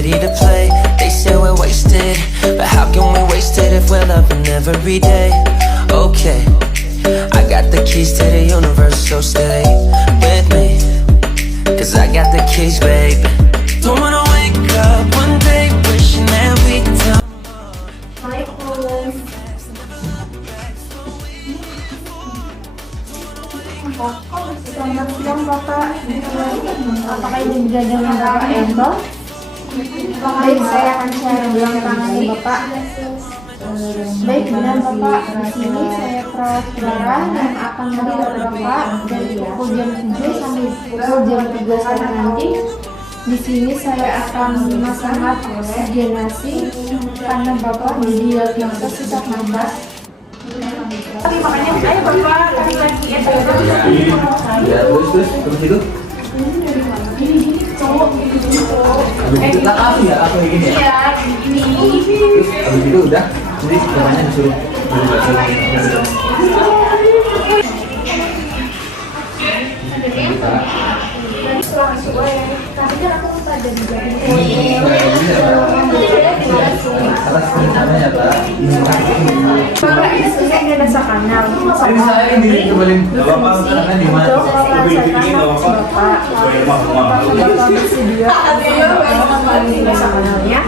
ready to play. They say we're wasted, but how can we waste it if we're loving every day? Okay, I got the keys to the universe, so stay with me, 'cause I got the keys, babe. Don't wanna wake up one day wishing that we done. Selamat siang Bapak. Apakah ini bisa dengan Bapak Ento? Baik, saya akan share ulang tangannya Bapak. Baik, benar Bapak. Di sini saya perawat udara yang akan merawat Bapak dari pukul jam 7 sampai pukul jam 3 sore nanti. Di sini saya akan memasang oksigenasi karena Bapak didiagnosa sesak nafas. Tapi makanya saya Bapak kasih lagi ya terus itu gini cowok kita kasih ya aku gini ya iya gini terus habis itu udah jadi semuanya disuruh tapi kan aku lupa ada di jalan atas namanya Pak Bapak ini saya nggak ada sekanal ini saya ini kembali Bapak sekarang di mana Bapak bersedia untuk sekanalnya.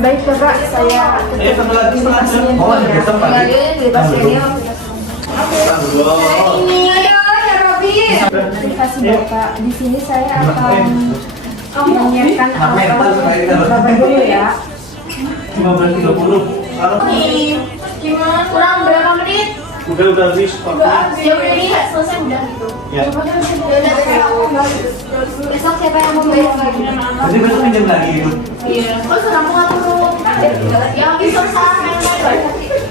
Baik Bapak, saya tutup pasiennya di pasiennya. Terima kasih Bapak. Di sini saya akan menyiapkan alat Bapak dulu ya. 15.30. Gimana? Kurang berapa menit? Udah habis. Ya udah ini selesai udah gitu. Ya. Besok siapa yang mau bayar lagi? Nanti besok pinjam lagi gitu. Iya. Terus kamu yang besok sama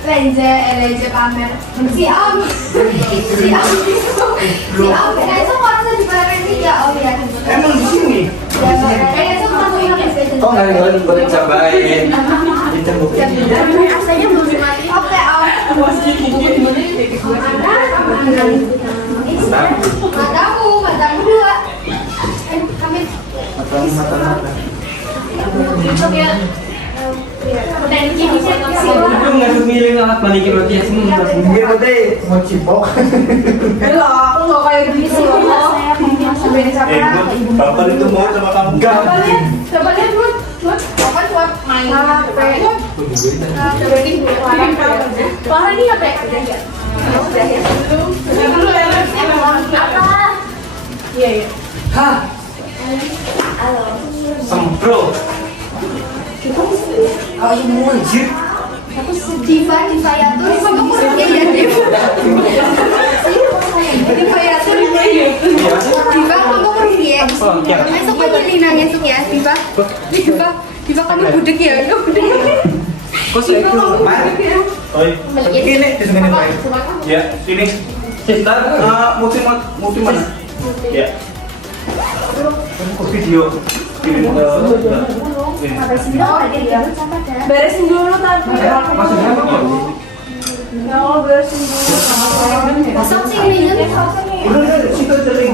Lenje pamer. Si Am. Besok harusnya dibayarin ya Om ya. Emang di sini. Besok kamu yang oh nggak boleh cabain kita bukti aslinya belum dimati. Oke Om. Matamu dua. Kami mata besok ya. Udah ini saya kasih. itu nggak semilih banget balikin roti ya semua mungkin roti mau cipok Enggak, aku nggak kayak gini sih. Saya mau beri siapa ke ibu. Bapak itu mau sama kamu. Coba lihat buat Bapak buat main HP. Berarti Pak ini HP. Udah ya. Dulu ya. Apa? Iya. hah Halo. sempro oh ini mujib Aku sedih banget Diva ya tuh. Kamu kurang ya Diva. Diva ya tuh. Diva kamu kurang ya. Esok aja Linanya esok ya Diva. Diva kamu budek ya. kok saya itu main Oi. Ini di sini Pak. Ya, sini. kita Multi mana? Ya. Video. Kirim ke Beresin dulu tadi. maksudnya apa Beresin dulu. Pasang sih ini. udah situ aja lagi.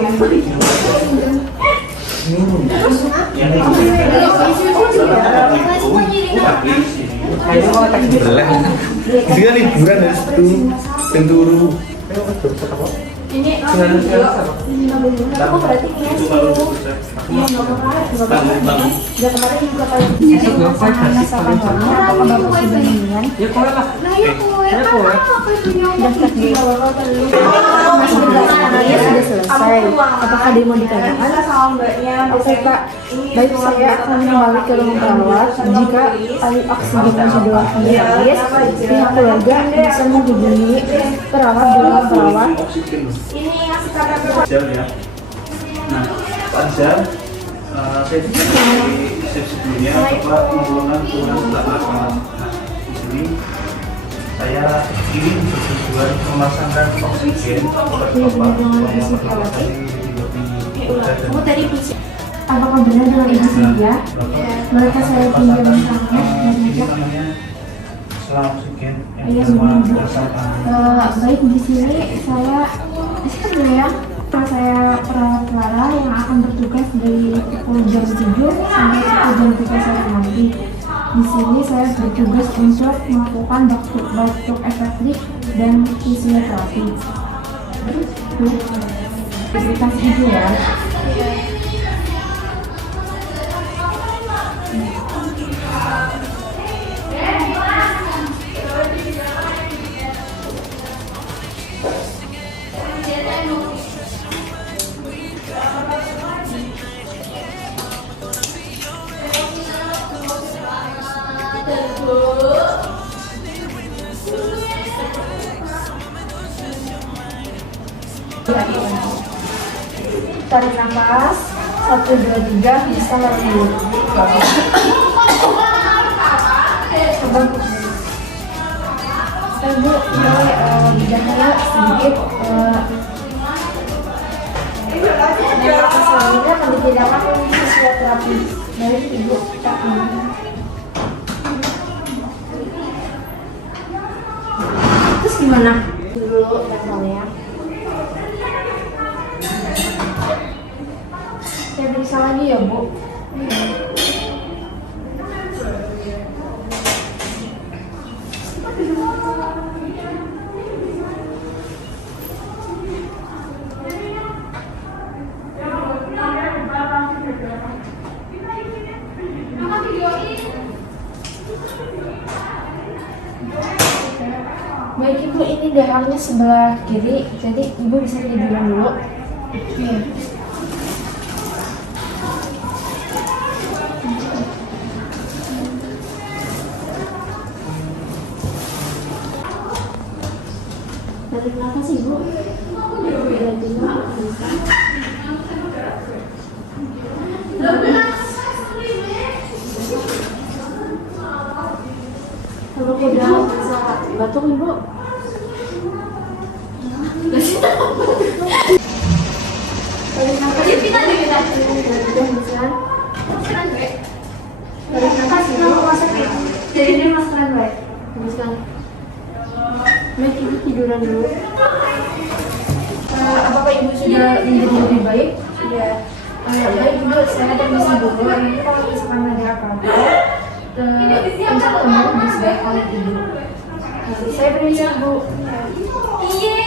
dia liburan dari situ Tenturu Ini aku berarti ini ya kemarin juga kali ya kok lah ya sudah selesai. Apakah dia mau ditanyakan? Oke Pak, baik saya akan kembali ke ruang perawat. Jika tali oksigen sudah habis, pihak keluarga bisa menghubungi perawat di ruang perawat. Ini ngasih kabar ya. Nah, Pak Anjar, saya di sebelumnya Bapak menggunakan tulang belakang. Nah, di sini saya ingin bertujuan memasangkan oksigen kepada Bapak yang berlokasi di Kamu tadi bisa. Apakah benar dengan Ibu Cynthia? Mereka saya pinjam tangannya dan ngecek. selang oksigen yang Iya sama benar Bu. bersama. Baik di sini saya dulu ya. Saya perawat Clara yang akan bertugas dari pukul jam 7 sampai pukul jam 3 sore nanti. Di sini saya bertugas untuk melakukan batuk efektif dan fisioterapi. Fasilitas ibu ya. Tarik nafas 1, 2, 3 bisa lanjut. Coba Bu, mulai bidannya sedikit. Selanjutnya akan ditindakan fisioterapi dari Ibu Cakma. Terus gimana? Dulu levelnya. Saya periksa lagi ya Bu. Baik Ibu, ini dahamnya sebelah kiri, jadi Ibu bisa tiduran dulu. Iya. Tarik nafas Ibu. Kalau udah bisa batuk Ibu. Tarik nafas. Tarik nafas Ibu. Jadi ini maskeran baik. Baik Ibu tiduran dulu. Apakah Ibu sudah menjadi lebih baik? Sudah. Baik Ibu, saya ada misi dulu. Nanti kalau misalkan ada apa-apa, insya Allah bisa baik oleh Ibu. Saya permisi Bu. Iya.